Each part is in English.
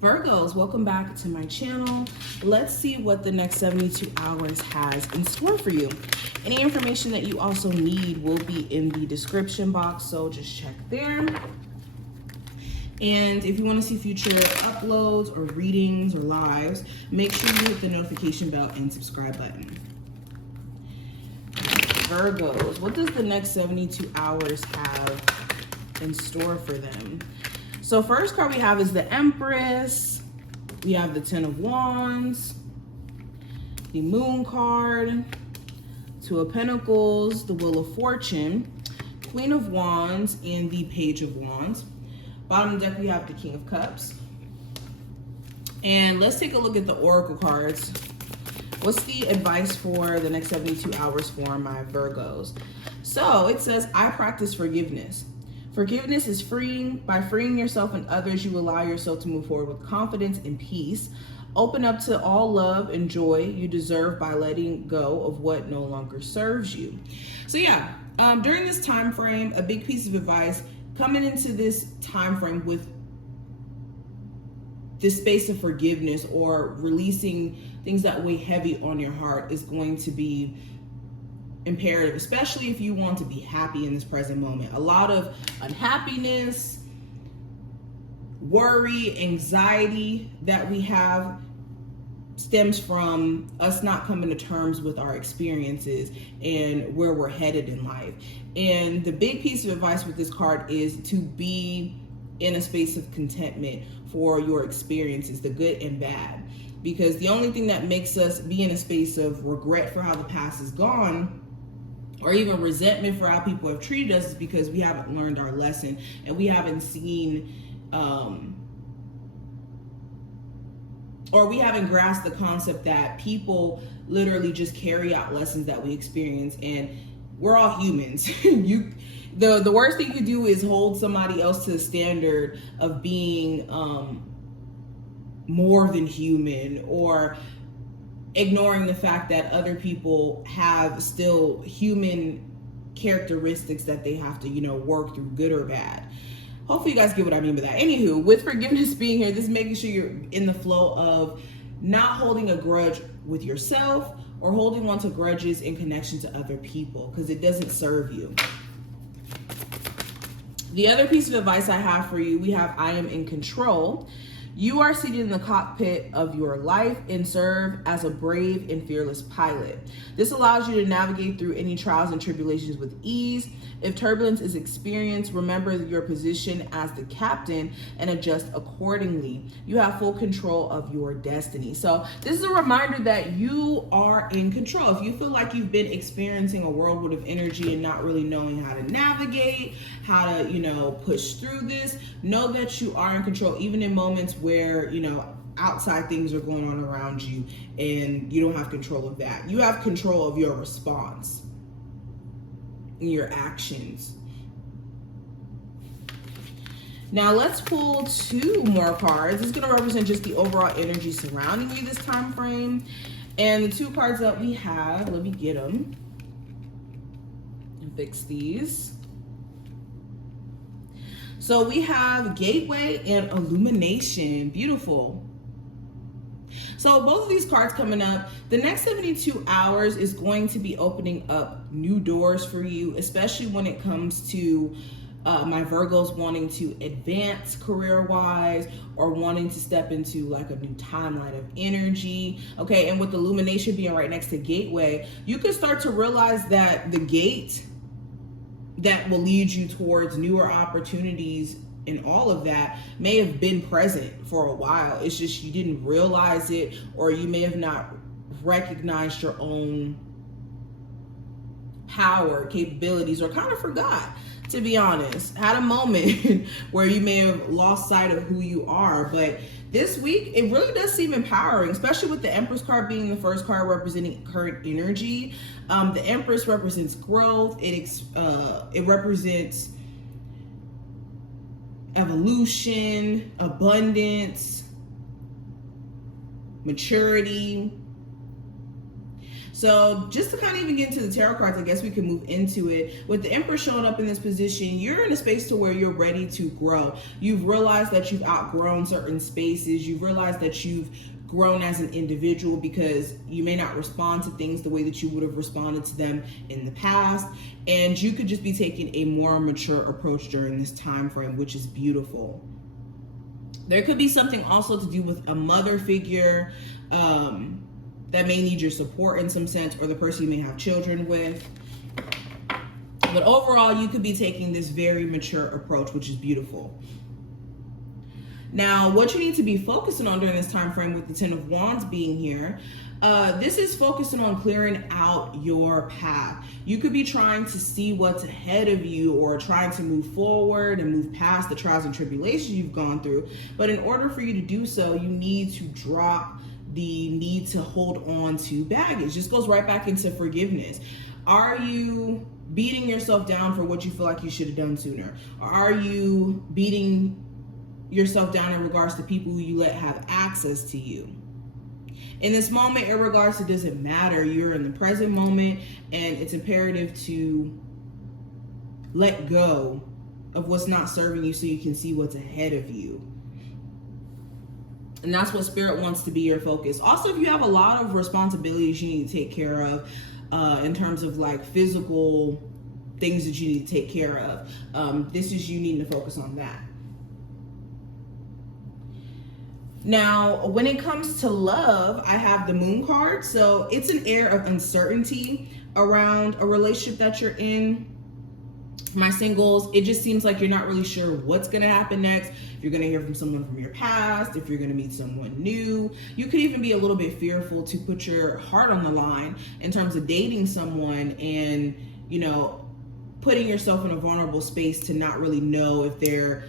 Virgos, welcome back to my channel. Let's see what the next 72 hours has in store for you. Any information that you also need will be in the description box, so just check there. And if you want to see future uploads or readings or lives, make sure you hit the notification bell and subscribe button. Virgos, what does the next 72 hours have in store for them? So first card we have is the Empress. We have the Ten of Wands, the Moon card, Two of Pentacles, the Wheel of Fortune, Queen of Wands, and the Page of Wands. Bottom deck we have the King of Cups. And let's take a look at the Oracle cards. What's the advice for the next 72 hours for my Virgos? So it says, I practice forgiveness. Forgiveness is freeing. By freeing yourself and others, you allow yourself to move forward with confidence and peace. Open up to all love and joy you deserve by letting go of what no longer serves you. So yeah, during this time frame, a big piece of advice coming into this time frame with this space of forgiveness or releasing things that weigh heavy on your heart is going to be imperative, especially if you want to be happy in this present moment. A lot of unhappiness, worry, anxiety that we have stems from us not coming to terms with our experiences and where we're headed in life. And the big piece of advice with this card is to be in a space of contentment for your experiences, the good and bad. Because the only thing that makes us be in a space of regret for how the past is gone, or even resentment for how people have treated us, is because we haven't learned our lesson and we haven't seen, or we haven't grasped the concept that people literally just carry out lessons that we experience, and we're all humans. The worst thing you could do is hold somebody else to the standard of being more than human, or ignoring the fact that other people have still human characteristics that they have to, work through, good or bad. Hopefully you guys get what I mean by that. Anywho, with forgiveness being here, this is making sure you're in the flow of not holding a grudge with yourself or holding on to grudges in connection to other people, because it doesn't serve you. The other piece of advice I have for you, we have I am in control. You are seated in the cockpit of your life and serve as a brave and fearless pilot. This allows you to navigate through any trials and tribulations with ease. If turbulence is experienced, remember your position as the captain and adjust accordingly. You have full control of your destiny. So this is a reminder that you are in control. If you feel like you've been experiencing a whirlwind of energy and not really knowing how to navigate, how to, push through this, know that you are in control, even in moments where, outside things are going on around you and you don't have control of that. You have control of your response and your actions. Now let's pull two more cards. This is going to represent just the overall energy surrounding you this time frame. And the two cards that we have, let me get them and fix these. So we have Gateway and Illumination. Beautiful. So both of these cards coming up, the next 72 hours is going to be opening up new doors for you, especially when it comes to my Virgos wanting to advance career-wise or wanting to step into like a new timeline of energy. Okay, and with Illumination being right next to Gateway, you can start to realize that the gate that will lead you towards newer opportunities and all of that may have been present for a while. It's just you didn't realize it, or you may have not recognized your own power, capabilities, or kind of forgot, to be honest. Had a moment where you may have lost sight of who you are. But this week, it really does seem empowering, especially with the Empress card being the first card representing current energy. The Empress represents growth. It represents evolution, abundance, maturity. So just to kind of even get into the tarot cards, I guess we can move into it. With the Emperor showing up in this position, you're in a space to where you're ready to grow. You've realized that you've outgrown certain spaces. You've realized that you've grown as an individual, because you may not respond to things the way that you would have responded to them in the past. And you could just be taking a more mature approach during this time frame, which is beautiful. There could be something also to do with a mother figure, that may need your support in some sense, or the person you may have children with. But overall, you could be taking this very mature approach, which is beautiful. Now, what you need to be focusing on during this time frame with the Ten of Wands being here, this is focusing on clearing out your path. You could be trying to see what's ahead of you, or trying to move forward and move past the trials and tribulations you've gone through. But in order for you to do so, you need to drop the need to hold on to baggage. This goes right back into forgiveness. Are you beating yourself down for what you feel like you should have done sooner? Or are you beating yourself down in regards to people who you let have access to you? In this moment, in regards to, doesn't matter, you're in the present moment, and it's imperative to let go of what's not serving you so you can see what's ahead of you. And that's what Spirit wants to be your focus. Also, if you have a lot of responsibilities you need to take care of, in terms of like physical things that you need to take care of, this is you needing to focus on that. Now, when it comes to love, I have the Moon card. So it's an air of uncertainty around a relationship that you're in. My singles, it just seems like you're not really sure what's going to happen next. If you're going to hear from someone from your past, if you're going to meet someone new. You could even be a little bit fearful to put your heart on the line in terms of dating someone, and, you know, putting yourself in a vulnerable space to not really know if they're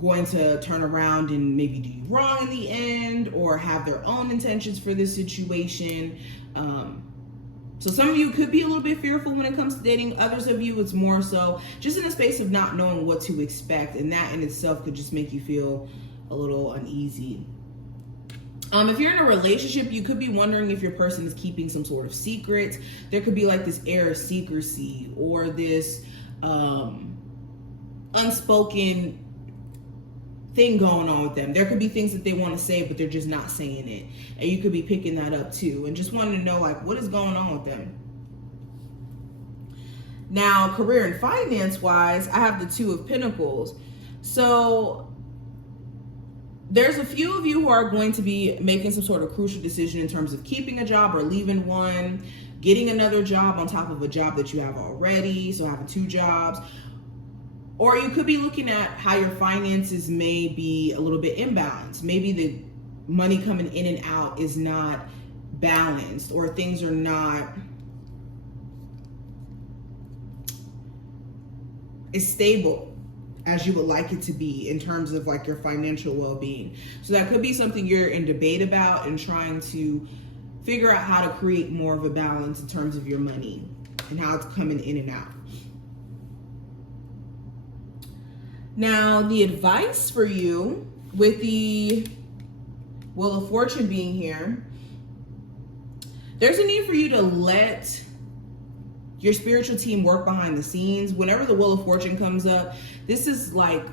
going to turn around and maybe do you wrong in the end, or have their own intentions for this situation. So some of you could be a little bit fearful when it comes to dating. Others of you, it's more so just in a space of not knowing what to expect. And that in itself could just make you feel a little uneasy. If you're in a relationship, you could be wondering if your person is keeping some sort of secret. There could be like this air of secrecy, or this unspoken thing going on with them. There could be things that they want to say, but they're just not saying it. And you could be picking that up too, and just wanting to know like what is going on with them. Now, career and finance wise, I have the Two of Pentacles. So there's a few of you who are going to be making some sort of crucial decision in terms of keeping a job or leaving one, getting another job on top of a job that you have already, so having two jobs. Or you could be looking at how your finances may be a little bit imbalanced. Maybe the money coming in and out is not balanced, or things are not as stable as you would like it to be in terms of like your financial well-being. So that could be something you're in debate about and trying to figure out how to create more of a balance in terms of your money and how it's coming in and out. Now, the advice for you with the Wheel of Fortune being here, there's a need for you to let your spiritual team work behind the scenes. Whenever the Wheel of Fortune comes up, this is like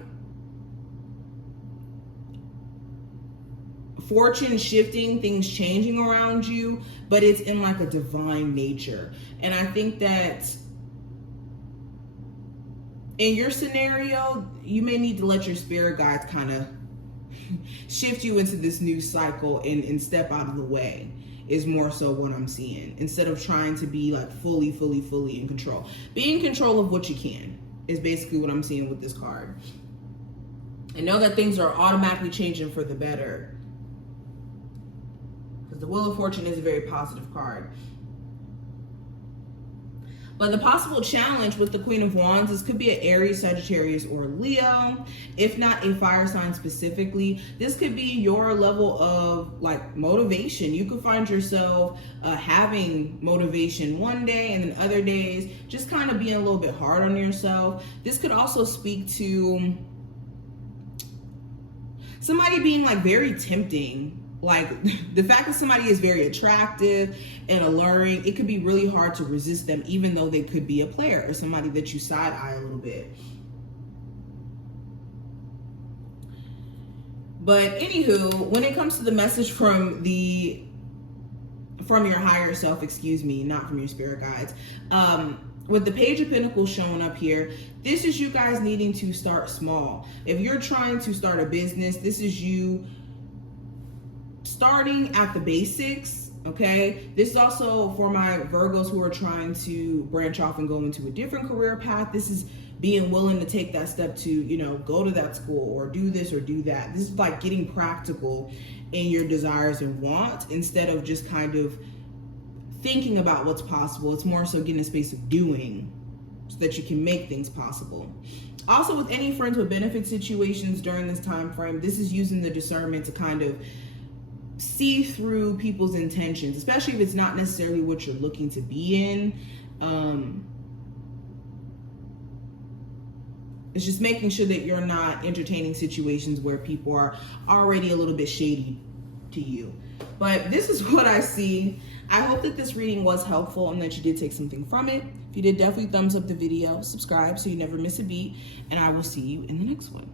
fortune shifting, things changing around you, but it's in like a divine nature. And I think that in your scenario, you may need to let your spirit guides kind of shift you into this new cycle and step out of the way, is more so what I'm seeing. Instead of trying to be like fully in control. Be in control of what you can is basically what I'm seeing with this card. And know that things are automatically changing for the better. Because the Wheel of Fortune is a very positive card. But the possible challenge with the Queen of Wands is could be an Aries, Sagittarius, or Leo, if not a fire sign specifically. This could be your level of like motivation. You could find yourself having motivation one day, and then other days just kind of being a little bit hard on yourself. This could also speak to somebody being like very tempting Like the fact that somebody is very attractive and alluring, it could be really hard to resist them, even though they could be a player or somebody that you side eye a little bit. But anywho, when it comes to the message from your higher self, excuse me, not from your spirit guides, with the Page of Pentacles showing up here, this is you guys needing to start small. If you're trying to start a business, this is you starting at the basics, okay? This is also for my Virgos who are trying to branch off and go into a different career path. This is being willing to take that step to, you know, go to that school or do this or do that. This is like getting practical in your desires and wants instead of just kind of thinking about what's possible. It's more so getting a space of doing so that you can make things possible. Also, with any friends with benefit situations during this time frame, this is using the discernment to kind of see through people's intentions, especially if it's not necessarily what you're looking to be in. It's just making sure that you're not entertaining situations where people are already a little bit shady to you. But this is what I see. I hope that this reading was helpful and that you did take something from it. If you did, definitely thumbs up the video, subscribe so you never miss a beat, and I will see you in the next one.